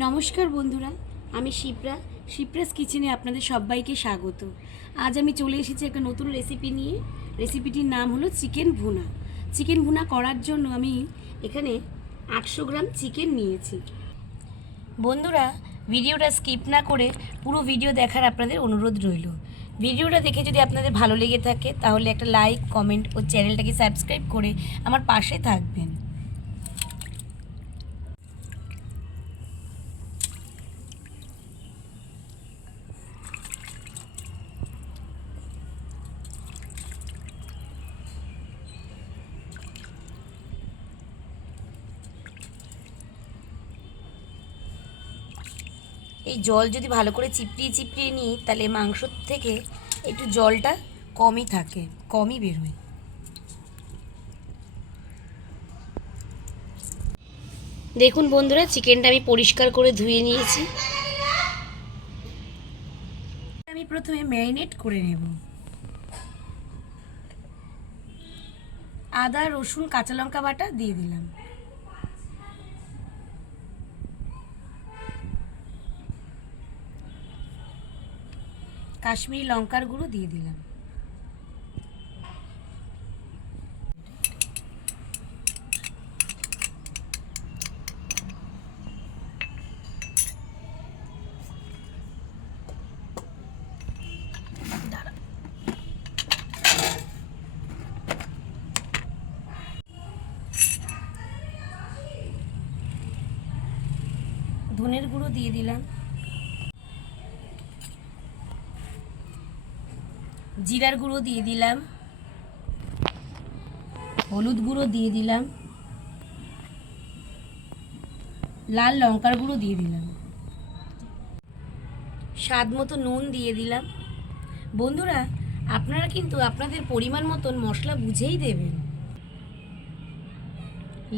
নমস্কার বন্ধুরা, আমি শিপ্রাস কিচেনে আপনাদের সবাইকে স্বাগত। আজ আমি চলে এসেছি একটা নতুন রেসিপি নিয়ে। রেসিপিটির নাম হলো চিকেন ভুনা। চিকেন ভুনা করার জন্য আমি এখানে 800 গ্রাম চিকেন নিয়েছি। বন্ধুরা, ভিডিওটা স্কিপ না করে পুরো ভিডিও দেখার আপনাদের অনুরোধ রইল। ভিডিওটা দেখে যদি আপনাদের ভালো লেগে থাকে তাহলে একটা লাইক, কমেন্ট ও চ্যানেলটাকে সাবস্ক্রাইব করে আমার পাশে থাকবেন। এই জল যদি ভালো করে চিপড়িয়ে নিই তাহলে মাংস থেকে একটু জলটা কমই থাকে, কমই বেরোয়। দেখুন বন্ধুরা, চিকেনটা আমি পরিষ্কার করে ধুয়ে নিয়েছি। আমি প্রথমে ম্যারিনেট করে নেব। আদা, রসুন, কাঁচা লঙ্কা বাটা দিয়ে দিলাম। কাশ্মীরি লঙ্কার গুঁড়ো দিয়ে দিলাম। ধনের গুঁড়ো দিয়ে দিলাম। জিরার গুঁড়ো দিয়ে দিলাম। হলুদ গুঁড়ো দিয়ে দিলাম। লাল লঙ্কার গুঁড়ো দিয়ে দিলাম। স্বাদ মতো নুন দিয়ে দিলাম। বন্ধুরা, আপনারা কিন্তু আপনাদের পরিমাণ মতন মশলা বুঝেই দেবেন।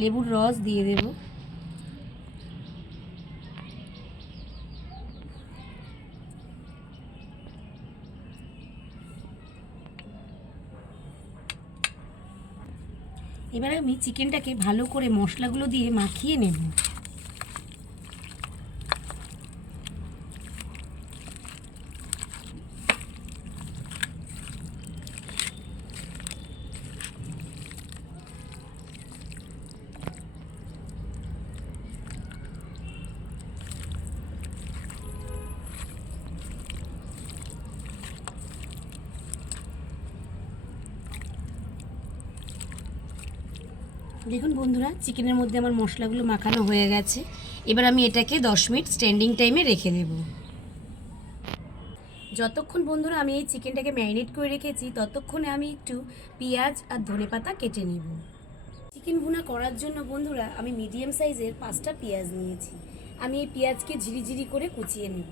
লেবুর রস দিয়ে দেব। এবার আমি চিকেনটাকে ভালো করে মশলাগুলো দিয়ে মাখিয়ে নেব। দেখুন বন্ধুরা, চিকেনের মধ্যে আমার মশলাগুলো মাখানো হয়ে গেছে। এবার আমি এটাকে 10 মিনিট স্ট্যান্ডিং টাইমে রেখে দেব। যতক্ষণ বন্ধুরা আমি এই চিকেনটাকে ম্যারিনেট করে রেখেছি ততক্ষণে আমি একটু পেঁয়াজ আর ধনেপাতা কেটে নেব। চিকেন ভুনা করার জন্য বন্ধুরা আমি মিডিয়াম সাইজের 5টা পেঁয়াজ নিয়েছি। আমি এই পেঁয়াজকে ঝিরিঝিরি করে কুচিয়ে নেব।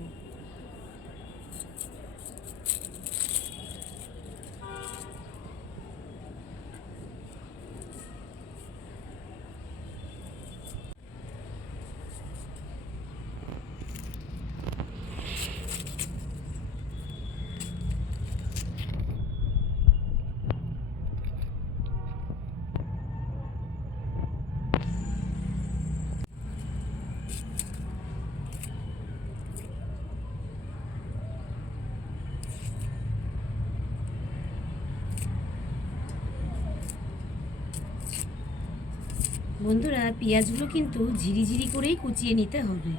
বন্ধুরা, পেঁয়াজগুলো কিন্তু ঝিরিঝিরি করেই কুচিয়ে নিতে হবে।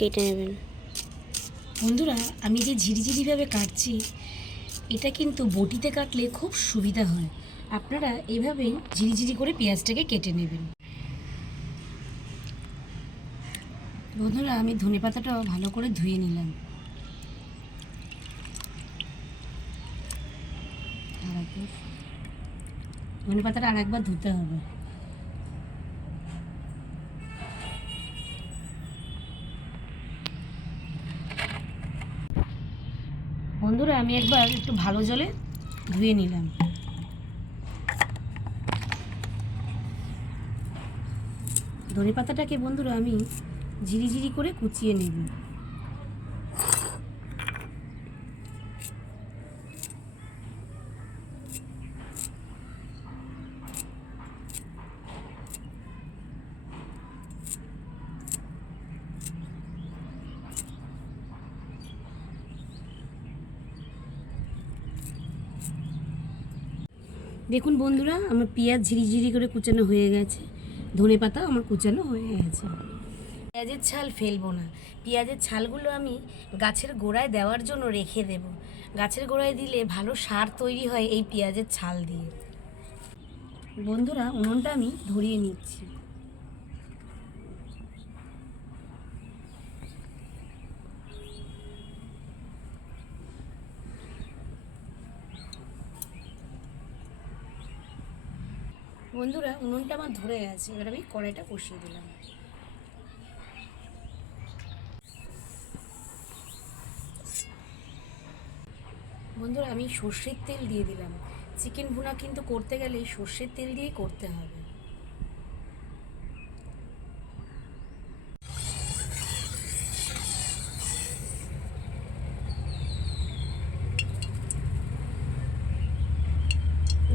কেটে নেবেন। বন্ধুরা, আমি যে ঝিরিঝিরিভাবে কাটছি, এটা কিন্তু বটিতে কাটলে খুব সুবিধা হয়। আপনারা এভাবেই ঝিরিঝিরি করে পেঁয়াজটাকে কেটে নেবেন। বন্ধুরা, আমি ধনেপাতাটাও ভালো করে ধুয়ে নিলাম। ধনেপাতাটা আর একবার ধুতে হবে। বন্ধুরা, আমি একবার একটু ভালো জলে ধুয়ে নিলাম। ধনেপাতাটাকে বন্ধুরা আমি ঝিরিঝিরি করে কুচিয়ে নেব। দেখুন বন্ধুরা, আমার পেঁয়াজ ঝিরিঝিরি করে কুচানো হয়ে গেছে, ধনেপাতা আমার কুচানো হয়ে গেছে। পেঁয়াজের ছাল ফেলবো না, পেঁয়াজের ছালগুলো আমি গাছের গোড়ায় দেওয়ার জন্য রেখে দেব। গাছের গোড়ায় দিলে ভালো সার তৈরি হয় এই পেঁয়াজের ছাল দিয়ে। বন্ধুরা, উনুনটা আমি ধরিয়ে নিচ্ছি। বন্ধুরা, উনুনটা আমার ধরে গেছে, এবার আমি কড়াইটা বসিয়ে দিলাম। বন্ধুরা, আমি সর্ষের তেল দিয়ে দিলাম। চিকেন ভুনা কিন্তু করতে গেলে সর্ষের তেল দিয়েই করতে হবে।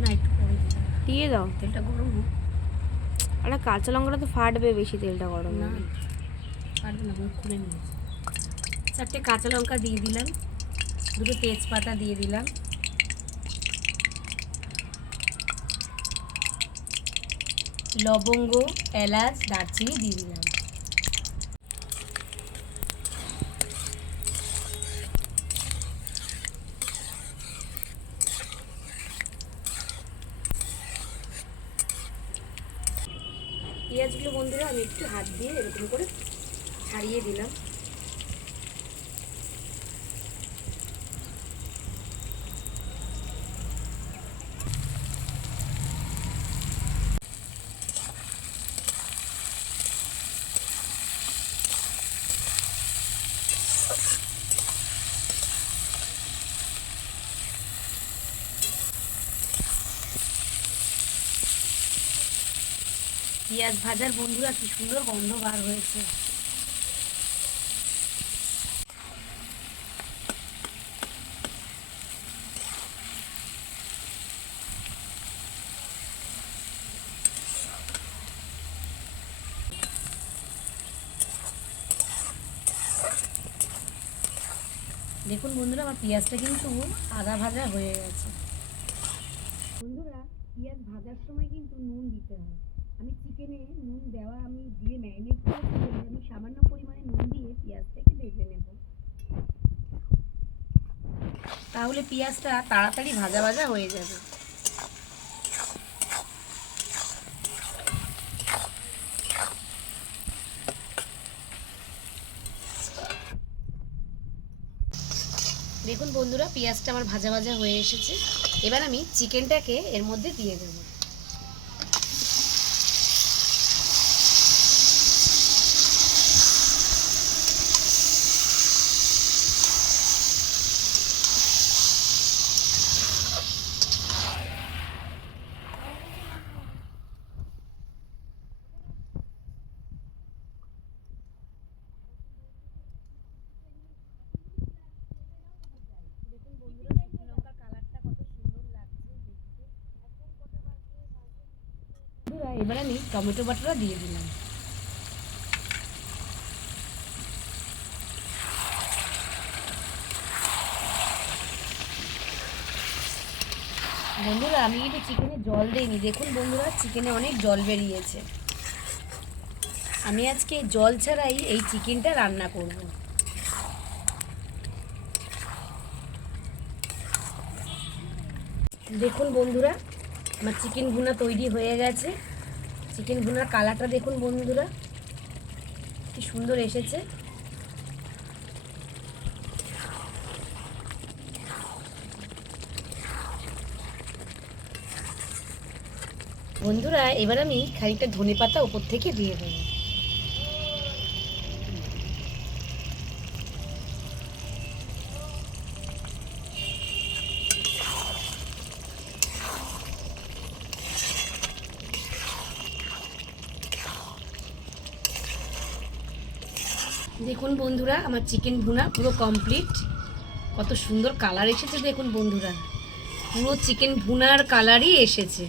না, একটু পরে দিলাম। দিয়ে দাও। তেলটা গরম হোক। আরে কাঁচা লঙ্কাটা তো ফাটবে বেশি তেলটা গরম না, হলে। পারবো না, মুখ খুলে নিয়েছি। 4টে কাঁচা লঙ্কা দিয়ে দিলাম, 2টো তেজপাতা দিয়ে দিলাম, লবঙ্গ, এলাচ, দারচিনি দিয়ে দিলাম। পেঁয়াজগুলো বন্ধুরা আমি একটু হাত দিয়ে এরকম করে ছাড়িয়ে দিলাম। পেঁয়াজ ভাজার বন্ধুরা কি সুন্দর গন্ধ বার হয়েছে। দেখুন বন্ধুরা, আমার পেঁয়াজটা কিন্তু আধা ভাজা হয়ে গেছে। বন্ধুরা, পেঁয়াজ ভাজার সময় কিন্তু নুন দিতে হয়। আমি চিকেনে নুন দেওয়া আমি দিয়ে ম্যারিনেট করেছি বলে আমি সামান্য পরিমাণে নুন দিয়ে পেঁয়াজটাকে ভেজে নেব। তাহলে পেঁয়াজটা তাড়াতাড়ি ভাজা ভাজা হয়ে যাবে। দেখুন বন্ধুরা, পেঁয়াজটা আমার ভাজা ভাজা হয়ে এসেছে। এবার আমি চিকেনটাকে এর মধ্যে দিয়ে দেব। দেখুন বন্ধুরা, শুকনো লঙ্কার কালারটা কত সুন্দর লাগছে দেখতে। বন্ধুরা, এবার আমি টমেটো বাটাটা দিয়ে দিলাম। বন্ধুরা, আমি কিন্তু চিকেনে জল দিইনি। দেখুন বন্ধুরা, চিকেনে অনেক জল বেরিয়েছে। আমি আজকে জল ছাড়াই এই চিকেনটা রান্না করব। দেখুন বন্ধুরা, আমার চিকেন ভুনা তৈরি হয়ে গেছে। চিকেন ভুনার কালারটা দেখুন বন্ধুরা, কি সুন্দর এসেছে। বন্ধুরা, এবার আমি খানিকটা ধনেপাতা উপর থেকে দিয়ে দেবো। দেখুন বন্ধুরা, আমার চিকেন ভুনা পুরো কমপ্লিট। কত সুন্দর কালার এসেছে দেখুন বন্ধুরা, পুরো চিকেন ভুনার কালারই এসেছে।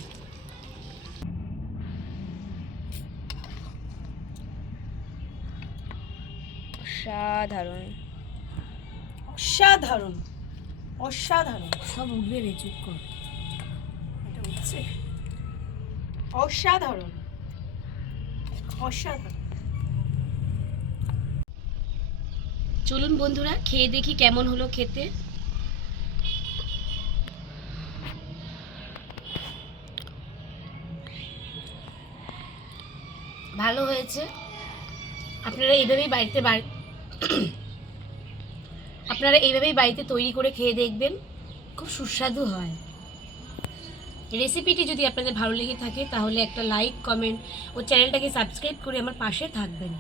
অসাধারণ। অসাধারণ, অসাধারণ, সব উঠবে রে, চুপ কর। এটা উঠছে। অসাধারণ, অসাধারণ। চলুন বন্ধুরা, খেয়ে দেখি কেমন হলো খেতে। ভালো হয়েছে। আপনারা এইভাবেই বাড়িতে তৈরি করে খেয়ে দেখবেন, খুব সুস্বাদু হয়। রেসিপিটি যদি আপনাদের ভালো লেগে থাকে তাহলে একটা লাইক, কমেন্ট ও চ্যানেলটাকে সাবস্ক্রাইব করে আমার পাশে থাকবেন।